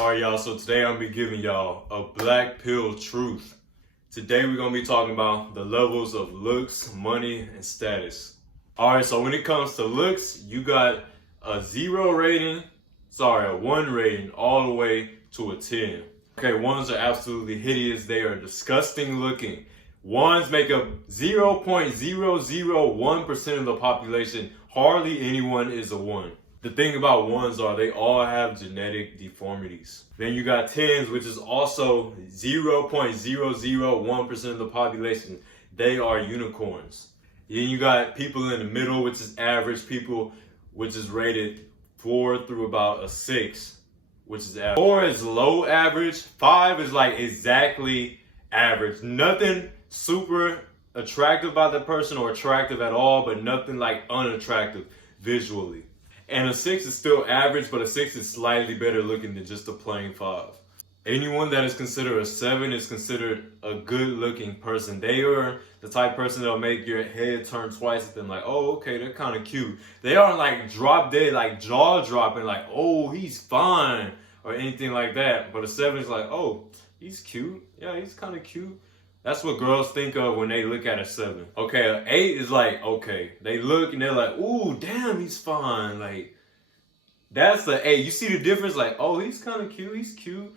Alright y'all, so today I'm gonna be giving y'all a black pill truth. Today we're gonna be talking about the levels of looks, money, and status. Alright, so when it comes to looks, you got a 1 rating, all the way to a 10. Okay, ones are absolutely hideous, they are disgusting looking. Ones make up 0.001% of the population. Hardly anyone is a 1. The thing about ones are they all have genetic deformities. Then you got 10s, which is also 0.001% of the population. They are unicorns. Then you got people in the middle, which is average people, which is rated 4 through about a 6, which is average. 4 is low average. 5 is like exactly average. Nothing super attractive about the person or attractive at all, but nothing like unattractive visually. And a 6 is still average, but a 6 is slightly better looking than just a plain 5. Anyone that is considered a 7 is considered a good looking person. They are the type of person that'll make your head turn twice and then like, oh, okay, they're kind of cute. They aren't like drop dead, like jaw dropping, like, oh, he's fine or anything like that. But a 7 is like, oh, he's cute. Yeah, he's kind of cute. That's what girls think of when they look at a 7. Okay, an 8 is like, okay. They look and they're like, ooh, damn, he's fine. Like, that's the 8. You see the difference? Like, oh, he's kind of cute. He's cute.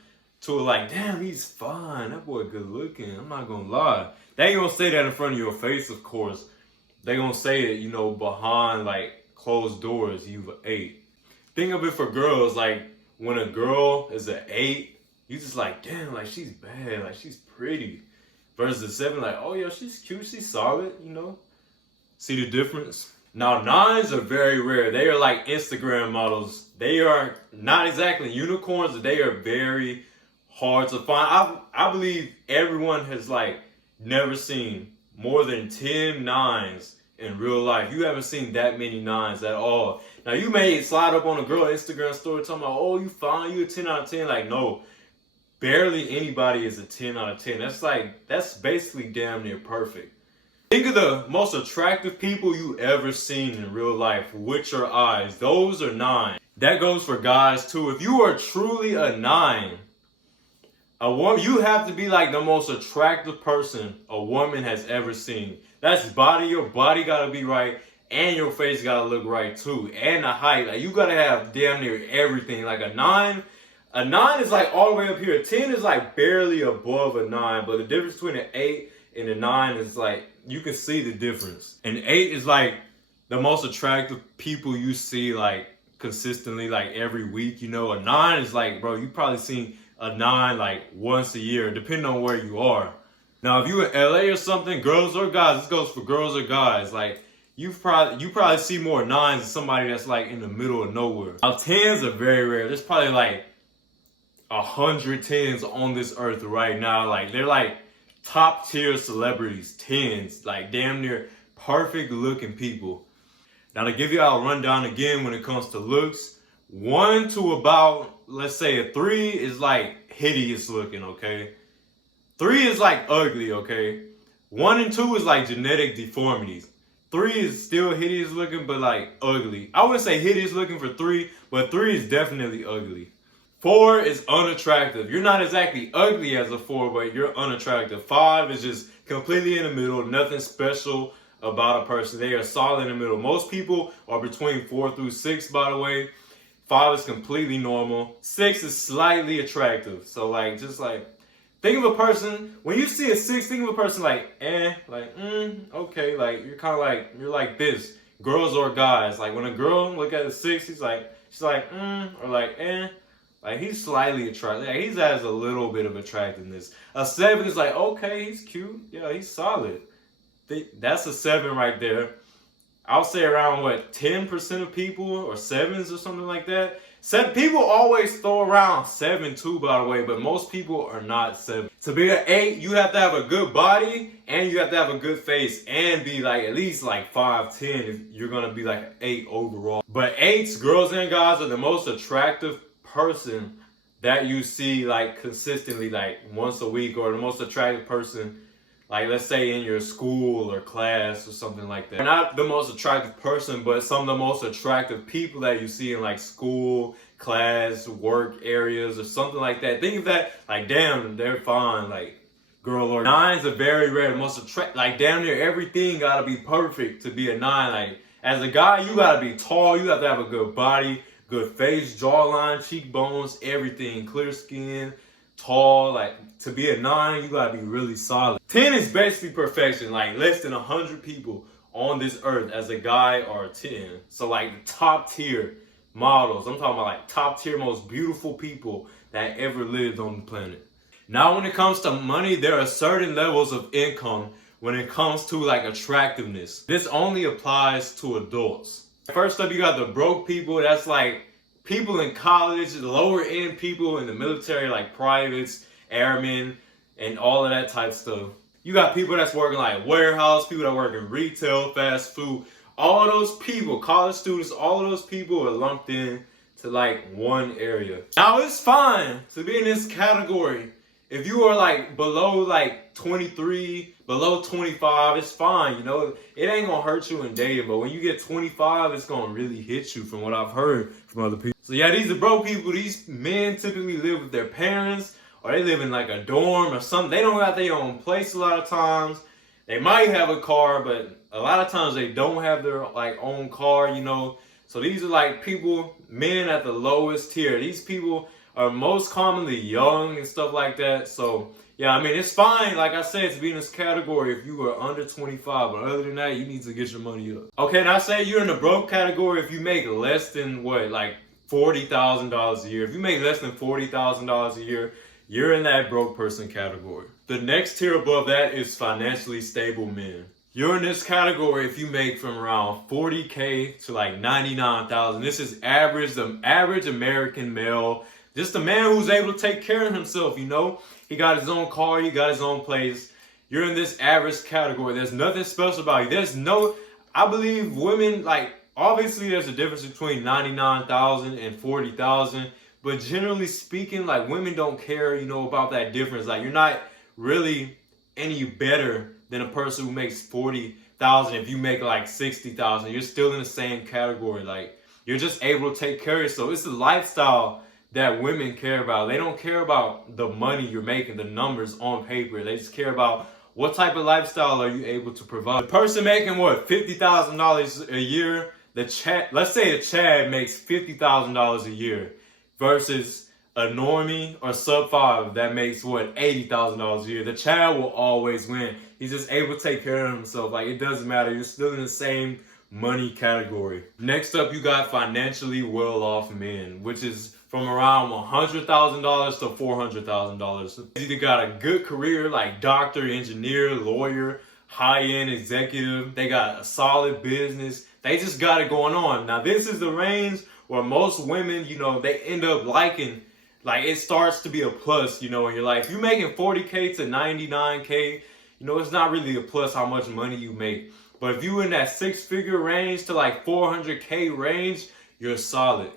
To like, damn, he's fine. That boy good looking. I'm not going to lie. They ain't going to say that in front of your face, of course. They going to say it, behind, like, closed doors. You've an 8. Think of it for girls. Like, when a girl is an 8, you just like, damn, like, she's bad. Like, she's pretty. Versus a 7, like, oh yeah, she's cute, she's solid, See the difference? Now 9s are very rare. They are like Instagram models. They are not exactly unicorns, but they are very hard to find. I believe everyone has like never seen more than 10 9s in real life. You haven't seen that many 9s at all. Now you may slide up on a girl Instagram story talking about, oh, you fine, you a 10 out of 10. Like, no. Barely anybody is a 10 out of 10. That's basically damn near perfect. Think of the most attractive people you ever seen in real life with your eyes. Those are 9. That goes for guys too. If you are truly a 9, a woman, you have to be like the most attractive person a woman has ever seen. That's body. Your body gotta be right, and your face gotta look right too, and the height. Like, you gotta have damn near everything. Like a 9. A 9 is like all the way up here. A 10 is like barely above a 9. But the difference between an 8 and a 9 is like, you can see the difference. An 8 is like the most attractive people you see like consistently, like every week. A 9 is like, bro, you probably seen a 9 like once a year, depending on where you are. Now, if you in LA or something, girls or guys, this goes for girls or guys. Like, you probably see more 9s than somebody that's like in the middle of nowhere. Now, 10s are very rare. There's probably like 100 10s on this earth right now. Like, they're like top tier celebrities, 10s, like damn near perfect looking people. Now, to give y'all a rundown again when it comes to looks, 1 to about, let's say a 3 is like hideous looking, okay? 3 is like ugly, okay? 1 and 2 is like genetic deformities. 3 is still hideous looking, but like ugly. I wouldn't say hideous looking for 3, but 3 is definitely ugly. 4 is unattractive. You're not exactly ugly as a 4, but you're unattractive. 5 is just completely in the middle. Nothing special about a person. They are solid in the middle. Most people are between 4 through 6, by the way. 5 is completely normal. 6 is slightly attractive. So, like, just like, think of a person, when you see a 6, think of a person like, okay. Like, you're kind of like, you're like this. Girls or guys. Like, when a girl look at a 6, she's like, or like, Like, he's slightly attractive. Like, he has a little bit of attractiveness. A 7 is like, okay, he's cute. Yeah, he's solid. That's a 7 right there. I'll say around, 10% of people or 7s or something like that. People always throw around 7 too, by the way, but most people are not 7. To be an 8, you have to have a good body, and you have to have a good face, and be like at least like 5'10" if you're going to be like an 8 overall. But 8s, girls and guys, are the most attractive person that you see like consistently, like once a week, or the most attractive person, like let's say in your school or class or something like that. Not the most attractive person, but some of the most attractive people that you see in like school, class work areas or something like that. Think of that like, damn, they're fine, like girl or nines are very rare. The most attract, like damn near everything gotta be perfect to be a 9. Like as a guy, you gotta be tall, you have to have a good body, good face, jawline, cheekbones, everything, clear skin, tall. Like to be a 9, you gotta be really solid. 10 is basically perfection. Like less than 100 people on this earth as a guy are 10. So like top tier models. I'm talking about like top tier, most beautiful people that ever lived on the planet. Now, when it comes to money, there are certain levels of income when it comes to like attractiveness. This only applies to adults. First up, you got the broke people. That's like people in college, the lower end people in the military, like privates, airmen, and all of that type stuff. You got people that's working like warehouse, people that work in retail, fast food. All those people, college students, all of those people are lumped in to like one area. Now, it's fine to be in this category. If you are like below like 23, below 25, it's fine, you know. It ain't gonna hurt you in dating, but when you get 25, it's gonna really hit you from what I've heard from other people. So yeah, these are broke people. These men typically live with their parents, or they live in like a dorm or something. They don't have their own place a lot of times. They might have a car, but a lot of times they don't have their like own car, you know. So these are like people, men at the lowest tier. These people are most commonly young and stuff like that. So yeah, I mean, it's fine, like I said, to be in this category if you are under 25. But other than that, you need to get your money up. Okay, now say you're in the broke category if you make less than what, like $40,000 a year. If you make less than $40,000 a year, you're in that broke person category. The next tier above that is financially stable men. You're in this category if you make from around 40K to like 99,000. This is average, the average American male. Just a man who's able to take care of himself, you know? He got his own car, he got his own place. You're in this average category. There's nothing special about you. There's no, I believe women, like, obviously there's a difference between 99,000 and 40,000. But generally speaking, like, women don't care, you know, about that difference. Like, you're not really any better than a person who makes 40,000 if you make like 60,000. You're still in the same category. Like, you're just able to take care of yourself. It's the lifestyle that women care about. They don't care about the money you're making, the numbers on paper. They just care about what type of lifestyle are you able to provide. The person making what, $50,000 a year, let's say a Chad makes $50,000 a year versus a normie or sub 5 that makes what, $80,000 a year. The Chad will always win. He's just able to take care of himself. Like, it doesn't matter. You're still in the same money category. Next up, you got financially well-off men, which is from around $100,000 to $400,000. They either got a good career like doctor, engineer, lawyer, high-end executive. They got a solid business. They just got it going on. Now, this is the range where most women, you know, they end up liking. Like, it starts to be a plus, you know, in your life. If you're making 40K to 99K, you know, it's not really a plus how much money you make. But if you're in that 6-figure range to like 400K range, you're solid.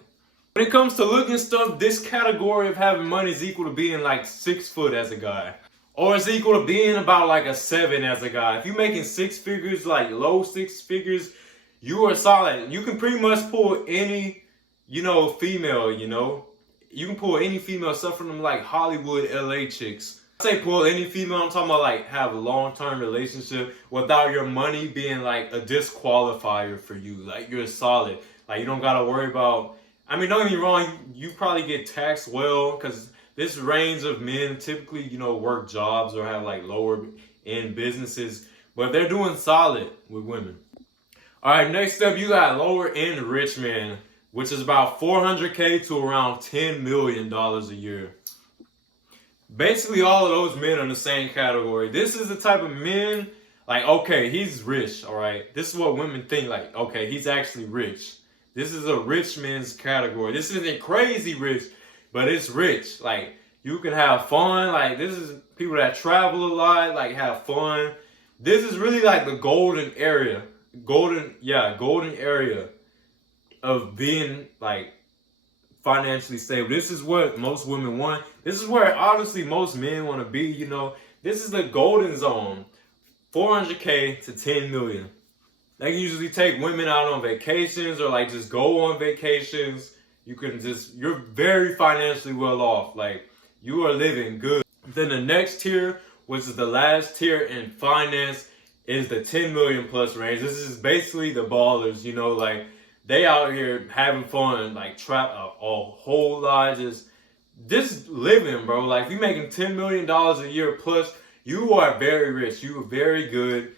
When it comes to looking stuff, this category of having money is equal to being like 6 foot as a guy. Or it's equal to being about like a 7 as a guy. If you're making 6 figures, like low 6 figures, you are solid. You can pretty much pull any, you know, female, you know. You can pull any female, except from them like Hollywood, LA chicks. I say pull any female, I'm talking about like have a long-term relationship without your money being like a disqualifier for you. Like, you're solid. Like, you don't gotta worry about, I mean, don't get me wrong, you probably get taxed well, because this range of men typically, you know, work jobs or have like lower end businesses, but they're doing solid with women. All right, next up, you got lower end rich men, which is about 400K to around $10 million a year. Basically, all of those men are in the same category. This is the type of men, like, okay, he's rich, all right? This is what women think, like, okay, he's actually rich. This is a rich man's category. This isn't crazy rich, but it's rich. Like, you can have fun. Like, this is people that travel a lot, like, have fun. This is really like the golden area. Golden area of being, like, financially stable. This is what most women want. This is where, honestly, most men want to be, you know. This is the golden zone. 400K to 10 million. They can usually take women out on vacations or like just go on vacations. you're very financially well off. Like, you are living good. Then the next tier, which is the last tier in finance, is the 10 million plus range. This is basically the ballers, you know, like they out here having fun, like trap a whole lot, just living, bro. Like, if you making $10 million a year plus, you are very rich. You are very good.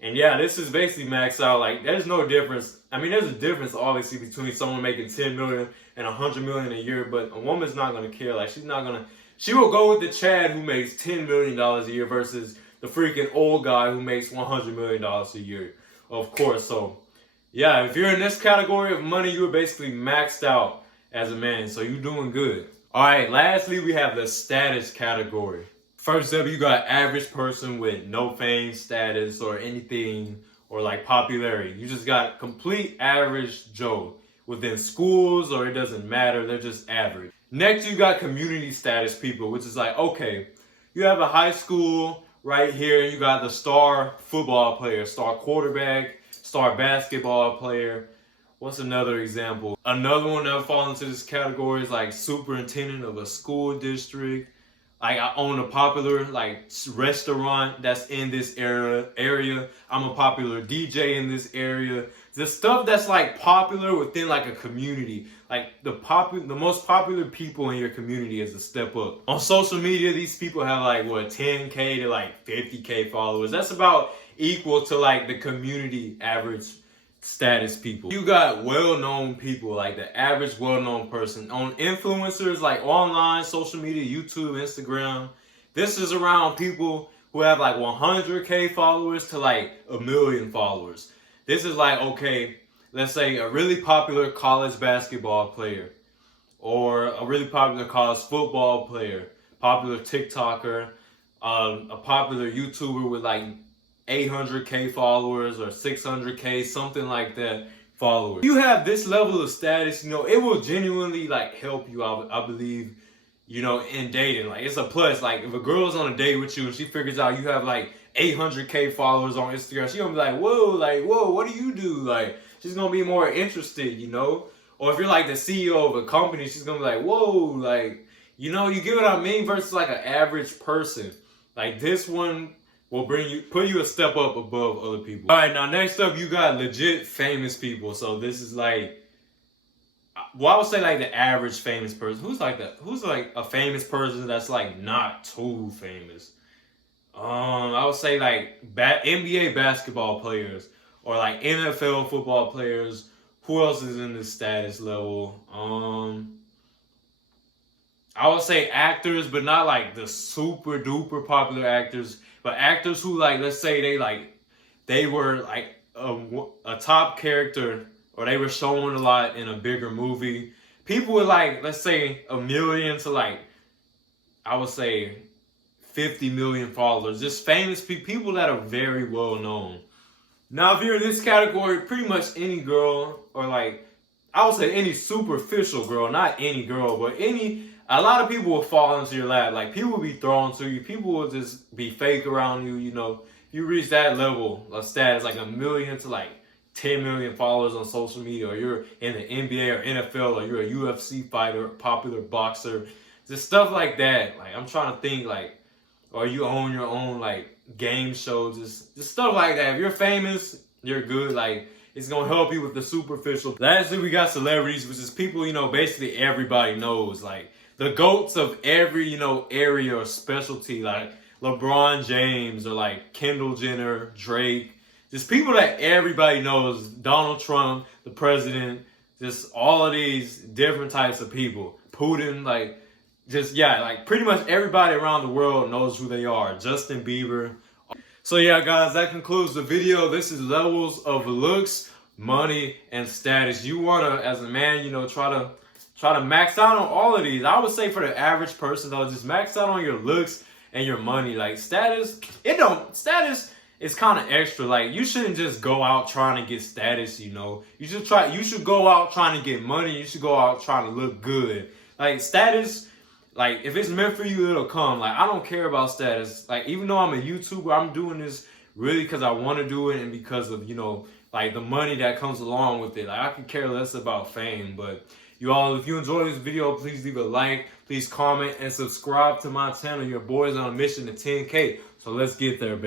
And yeah, this is basically maxed out. Like, there's no difference. I mean, there's a difference obviously between someone making 10 million and 100 million a year, but a woman's not gonna care. Like, she will go with the Chad who makes $10 million a year versus the freaking old guy who makes $100 million a year, of course. So yeah, if you're in this category of money, you're basically maxed out as a man. So you're doing good. All right, lastly, we have the status category. First up, you got average person with no fame, status, or anything, or like popularity. You just got complete average Joe within schools, or it doesn't matter. They're just average. Next, you got community status people, which is like, okay, you have a high school right here. You got the star football player, star quarterback, star basketball player. What's another example? Another one that falls into this category is like superintendent of a school district. Like, I own a popular like restaurant that's in this area. I'm a popular DJ in this area. The stuff that's like popular within like a community. Like the most popular people in your community is a step up. On social media, these people have like 10K to like 50K followers. That's about equal to like the community average status people. You got well-known people, like the average well-known person. On influencers, like online, social media, YouTube, Instagram, this is around people who have like 100K followers to like 1 million followers. This is like, okay, let's say a really popular college basketball player or a really popular college football player, popular TikToker, a popular YouTuber with like 800K followers or 600K, something like that followers. If you have this level of status, you know, it will genuinely like help you, I believe, you know, in dating. Like, it's a plus. Like, if a girl's on a date with you and she figures out you have like 800K followers on Instagram, she's gonna be like, whoa, what do you do? Like, she's gonna be more interested, you know? Or if you're like the CEO of a company, she's gonna be like, whoa, like, you know, you get what I mean? Versus like an average person. Like, this one will put you a step up above other people. All right, now next up, you got legit famous people. So this is like, well, I would say like the average famous person. Who's like a famous person that's like not too famous? I would say like NBA basketball players or like NFL football players. Who else is in this status level? I would say actors, but not like the super duper popular actors, but actors who, like, let's say they were like a top character, or they were shown a lot in a bigger movie. People with like, let's say 1 million to like, I would say 50 million followers. Just famous people that are very well known. Now, if you're in this category, pretty much any girl, or like, I would say any superficial girl, not any girl, but a lot of people will fall into your lap. Like, people will be thrown to you. People will just be fake around you, you know. You reach that level of status, like 1 million to like 10 million followers on social media, or you're in the NBA or NFL, or you're a UFC fighter, popular boxer, just stuff like that. Like, I'm trying to think, like, or you own your own like game show, just stuff like that. If you're famous, you're good. Like, it's gonna help you with the superficial. Lastly, we got celebrities, which is people, you know, basically everybody knows, like the GOATs of every, you know, area or specialty, like LeBron James or like Kendall Jenner, Drake, just people that everybody knows, Donald Trump, the president, just all of these different types of people. Putin, like, just, yeah, like pretty much everybody around the world knows who they are. Justin Bieber. So yeah, guys, that concludes the video. This is levels of looks, money, and status. You wanna, as a man, you know, try to max out on all of these. I would say for the average person though, just max out on your looks and your money. Like, status is kind of extra. Like, you shouldn't just go out trying to get status, you know. You should go out trying to get money. You should go out trying to look good. Like, status, like, if it's meant for you, it'll come. Like, I don't care about status. Like, even though I'm a YouTuber, I'm doing this really because I want to do it, and because of, you know, like the money that comes along with it. Like, I could care less about fame. But You all, if you enjoyed this video, please leave a like, please comment, and subscribe to my channel. Your boy's on a mission to 10K. So let's get there, baby.